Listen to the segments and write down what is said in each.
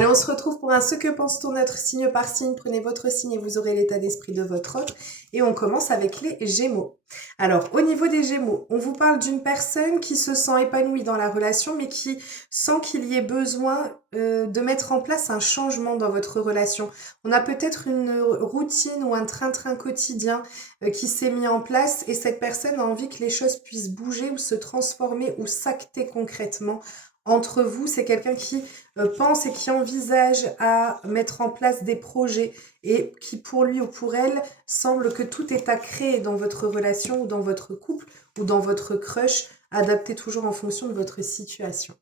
Allez, on se retrouve pour un Ce que pense-t-on notre signe par signe. Prenez votre signe et vous aurez l'état d'esprit de votre autre. Et on commence avec les Gémeaux. Alors, au niveau des Gémeaux, on vous parle d'une personne qui se sent épanouie dans la relation, mais qui sent qu'il y ait besoin de mettre en place un changement dans votre relation. On a peut-être une routine ou un train-train quotidien qui s'est mis en place et cette personne a envie que les choses puissent bouger ou se transformer ou s'acter concrètement entre vous. C'est quelqu'un qui pense et qui envisage à mettre en place des projets et qui pour lui ou pour elle semble que tout est à créer dans votre relation ou dans votre couple ou dans votre crush, adapté toujours en fonction de votre situation.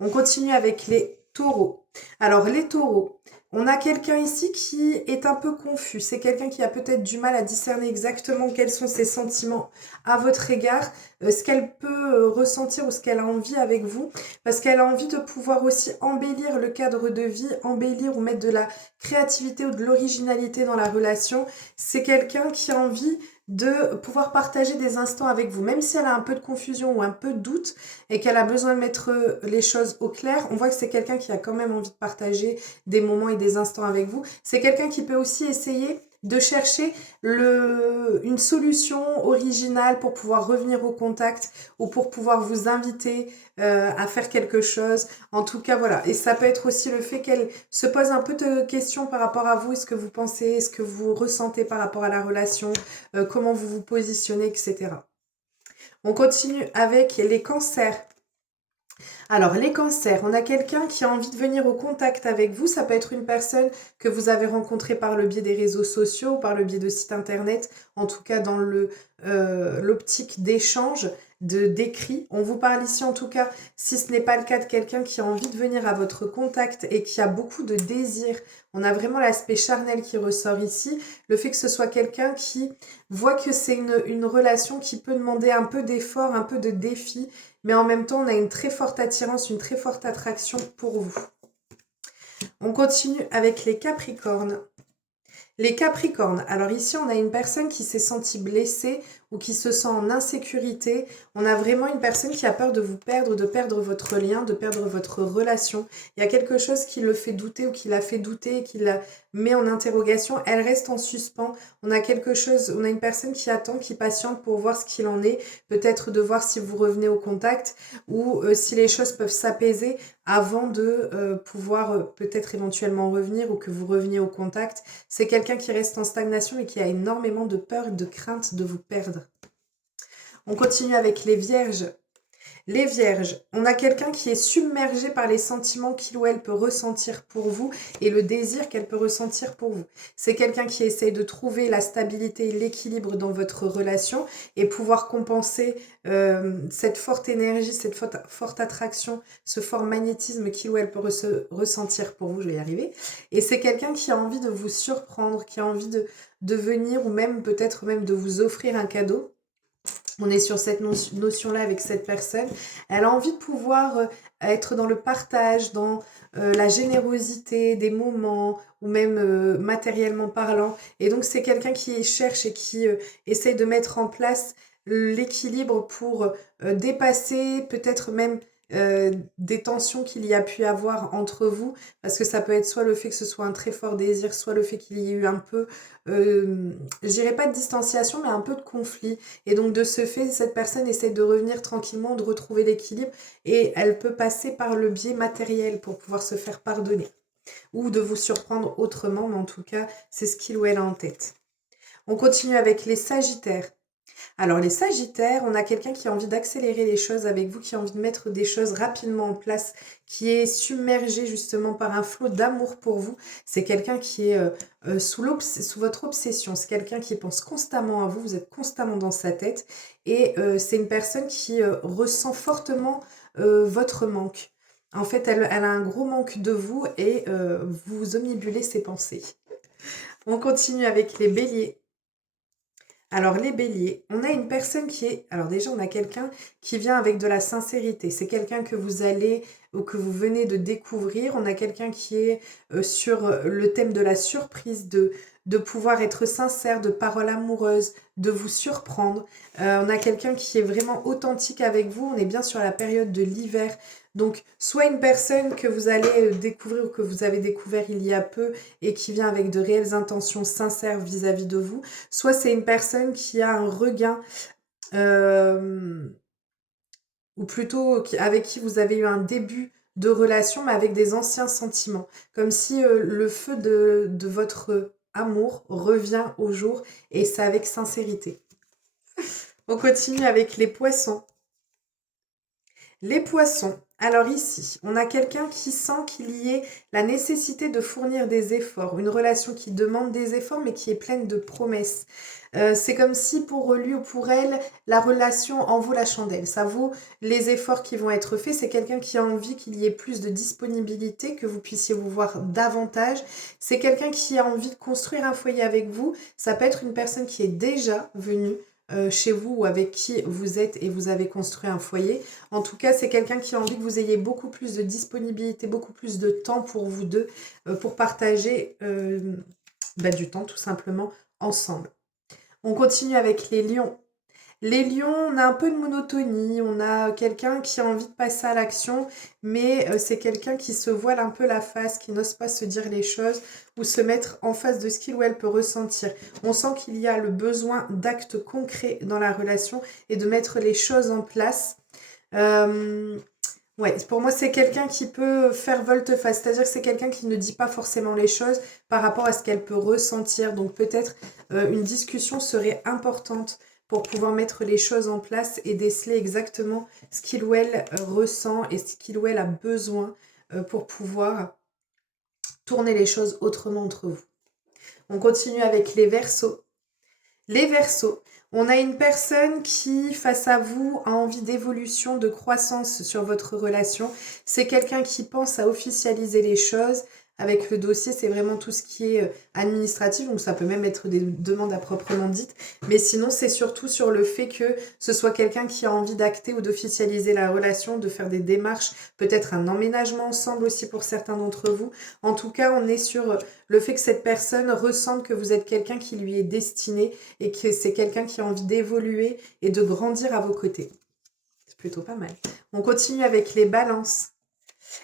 On continue avec les taureaux. Alors les taureaux, on a quelqu'un ici qui est un peu confus. C'est quelqu'un qui a peut-être du mal à discerner exactement quels sont ses sentiments à votre égard, ce qu'elle peut ressentir ou ce qu'elle a envie avec vous, parce qu'elle a envie de pouvoir aussi embellir le cadre de vie, embellir ou mettre de la créativité ou de l'originalité dans la relation. C'est quelqu'un qui a envie de pouvoir partager des instants avec vous, même si elle a un peu de confusion ou un peu de doute et qu'elle a besoin de mettre les choses au clair. On voit que c'est quelqu'un qui a quand même envie de partager des moments et des instants avec vous. C'est quelqu'un qui peut aussi essayer de chercher une solution originale pour pouvoir revenir au contact ou pour pouvoir vous inviter à faire quelque chose. En tout cas, voilà. Et ça peut être aussi le fait qu'elle se pose un peu de questions par rapport à vous. Est-ce que vous pensez, est-ce que vous ressentez par rapport à la relation, comment vous vous positionnez, etc. On continue avec les cancers. Alors, les cancers, on a quelqu'un qui a envie de venir au contact avec vous. Ça peut être une personne que vous avez rencontrée par le biais des réseaux sociaux, par le biais de sites internet, en tout cas dans l'optique d'échange, d'écrit. On vous parle ici en tout cas, si ce n'est pas le cas, de quelqu'un qui a envie de venir à votre contact et qui a beaucoup de désir. On a vraiment l'aspect charnel qui ressort ici. Le fait que ce soit quelqu'un qui voit que c'est une relation qui peut demander un peu d'effort, un peu de défi, mais en même temps, on a une très forte attirance, une très forte attraction pour vous. On continue avec les Capricornes. Les Capricornes, alors ici on a une personne qui s'est sentie blessée ou qui se sent en insécurité. On a vraiment une personne qui a peur de vous perdre, de perdre votre lien, de perdre votre relation. Il y a quelque chose qui le fait douter ou qui la fait douter et qui la met en interrogation. Elle reste en suspens. On a une personne qui attend, qui patiente pour voir ce qu'il en est. Peut-être de voir si vous revenez au contact ou si les choses peuvent s'apaiser avant de pouvoir peut-être éventuellement revenir ou que vous reveniez au contact. C'est quelqu'un qui reste en stagnation et qui a énormément de peur et de crainte de vous perdre. On continue avec les Vierges. Les Vierges, on a quelqu'un qui est submergé par les sentiments qu'il ou elle peut ressentir pour vous et le désir qu'elle peut ressentir pour vous. C'est quelqu'un qui essaye de trouver la stabilité et l'équilibre dans votre relation et pouvoir compenser cette forte énergie, cette forte attraction, ce fort magnétisme qu'il ou elle peut ressentir pour vous. Je vais y arriver. Et c'est quelqu'un qui a envie de vous surprendre, qui a envie de venir ou même peut-être même de vous offrir un cadeau. On est sur cette notion-là avec cette personne. Elle a envie de pouvoir être dans le partage, dans la générosité des moments ou même matériellement parlant. Et donc, c'est quelqu'un qui cherche et qui essaye de mettre en place l'équilibre pour dépasser peut-être même des tensions qu'il y a pu avoir entre vous, parce que ça peut être soit le fait que ce soit un très fort désir, soit le fait qu'il y ait eu un peu, je dirais pas de distanciation, mais un peu de conflit. Et donc de ce fait, cette personne essaie de revenir tranquillement, de retrouver l'équilibre, et elle peut passer par le biais matériel pour pouvoir se faire pardonner, ou de vous surprendre autrement, mais en tout cas, c'est ce qu'il ou elle a en tête. On continue avec les Sagittaires. Alors les Sagittaires, on a quelqu'un qui a envie d'accélérer les choses avec vous, qui a envie de mettre des choses rapidement en place, qui est submergé justement par un flot d'amour pour vous. C'est quelqu'un qui est sous votre obsession, c'est quelqu'un qui pense constamment à vous, vous êtes constamment dans sa tête et c'est une personne qui ressent fortement votre manque. En fait, elle a un gros manque de vous et vous omnibulez ses pensées. On continue avec les Béliers. Alors les béliers, on a une personne qui est... Alors déjà, on a quelqu'un qui vient avec de la sincérité. C'est quelqu'un que vous allez ou que vous venez de découvrir. On a quelqu'un qui est sur le thème de la surprise, de pouvoir être sincère, de paroles amoureuses, de vous surprendre. On a quelqu'un qui est vraiment authentique avec vous. On est bien sur la période de l'hiver. Donc, soit une personne que vous allez découvrir ou que vous avez découvert il y a peu et qui vient avec de réelles intentions sincères vis-à-vis de vous, soit c'est une personne qui a un regain, ou plutôt avec qui vous avez eu un début de relation, mais avec des anciens sentiments. Comme si le feu de votre amour revient au jour, et c'est avec sincérité. On continue avec les poissons. Les poissons. Alors ici, on a quelqu'un qui sent qu'il y ait la nécessité de fournir des efforts, une relation qui demande des efforts mais qui est pleine de promesses. C'est comme si pour lui ou pour elle, la relation en vaut la chandelle. Ça vaut les efforts qui vont être faits. C'est quelqu'un qui a envie qu'il y ait plus de disponibilité, que vous puissiez vous voir davantage. C'est quelqu'un qui a envie de construire un foyer avec vous. Ça peut être une personne qui est déjà venue chez vous ou avec qui vous êtes et vous avez construit un foyer. En tout cas, c'est quelqu'un qui a envie que vous ayez beaucoup plus de disponibilité, beaucoup plus de temps pour vous deux, pour partager du temps tout simplement ensemble. On continue avec les lions. Les lions, on a un peu de monotonie, on a quelqu'un qui a envie de passer à l'action, mais c'est quelqu'un qui se voile un peu la face, qui n'ose pas se dire les choses ou se mettre en face de ce qu'il ou elle peut ressentir. On sent qu'il y a le besoin d'actes concrets dans la relation et de mettre les choses en place. Ouais, pour moi, c'est quelqu'un qui peut faire volte-face, c'est-à-dire que c'est quelqu'un qui ne dit pas forcément les choses par rapport à ce qu'elle peut ressentir. Donc peut-être une discussion serait importante pour pouvoir mettre les choses en place et déceler exactement ce qu'il ou elle ressent et ce qu'il ou elle a besoin pour pouvoir tourner les choses autrement entre vous. On continue avec les Verseaux. Les Verseaux, on a une personne qui, face à vous, a envie d'évolution, de croissance sur votre relation. C'est quelqu'un qui pense à officialiser les choses. Avec le dossier, c'est vraiment tout ce qui est administratif, donc ça peut même être des demandes à proprement dites. Mais sinon, c'est surtout sur le fait que ce soit quelqu'un qui a envie d'acter ou d'officialiser la relation, de faire des démarches, peut-être un emménagement ensemble aussi pour certains d'entre vous. En tout cas, on est sur le fait que cette personne ressente que vous êtes quelqu'un qui lui est destiné et que c'est quelqu'un qui a envie d'évoluer et de grandir à vos côtés. C'est plutôt pas mal. On continue avec les balances.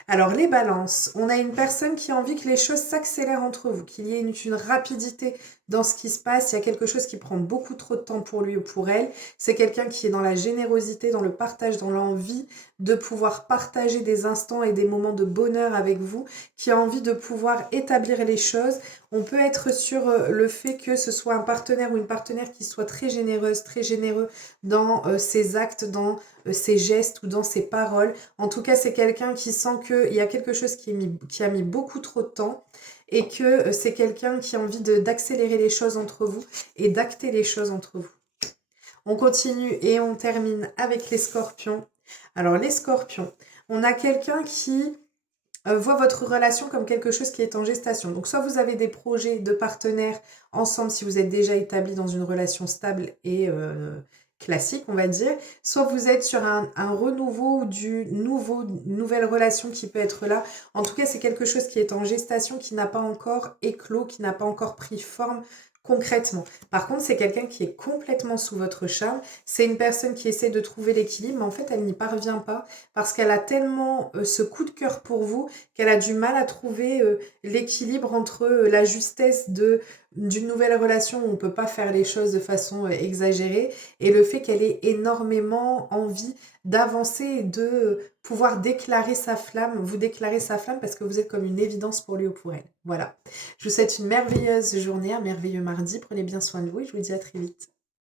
Alors les balances, on a une personne qui a envie que les choses s'accélèrent entre vous, qu'il y ait une rapidité dans ce qui se passe. Il y a quelque chose qui prend beaucoup trop de temps pour lui ou pour elle. C'est quelqu'un qui est dans la générosité, dans le partage, dans l'envie de pouvoir partager des instants et des moments de bonheur avec vous, qui a envie de pouvoir établir les choses. On peut être sur le fait que ce soit un partenaire ou une partenaire qui soit très généreuse, très généreux dans ses actes, dans ses gestes ou dans ses paroles. En tout cas, c'est quelqu'un qui sent qu'il y a quelque chose qui a mis beaucoup trop de temps et que c'est quelqu'un qui a envie d'accélérer les choses entre vous et d'acter les choses entre vous. On continue et on termine avec les scorpions. Alors les scorpions, on a quelqu'un qui voit votre relation comme quelque chose qui est en gestation. Donc soit vous avez des projets de partenaires ensemble si vous êtes déjà établi dans une relation stable et classique, on va dire, soit vous êtes sur un renouveau ou nouvelle relation qui peut être là. En tout cas, c'est quelque chose qui est en gestation, qui n'a pas encore éclos, qui n'a pas encore pris forme concrètement. Par contre, c'est quelqu'un qui est complètement sous votre charme. C'est une personne qui essaie de trouver l'équilibre, mais en fait, elle n'y parvient pas parce qu'elle a tellement ce coup de cœur pour vous qu'elle a du mal à trouver l'équilibre entre la justesse d'une nouvelle relation où on ne peut pas faire les choses de façon exagérée et le fait qu'elle ait énormément envie d'avancer et de pouvoir déclarer sa flamme, vous déclarer sa flamme parce que vous êtes comme une évidence pour lui ou pour elle. Voilà. Je vous souhaite une merveilleuse journée, un merveilleux mardi. Prenez bien soin de vous et je vous dis à très vite.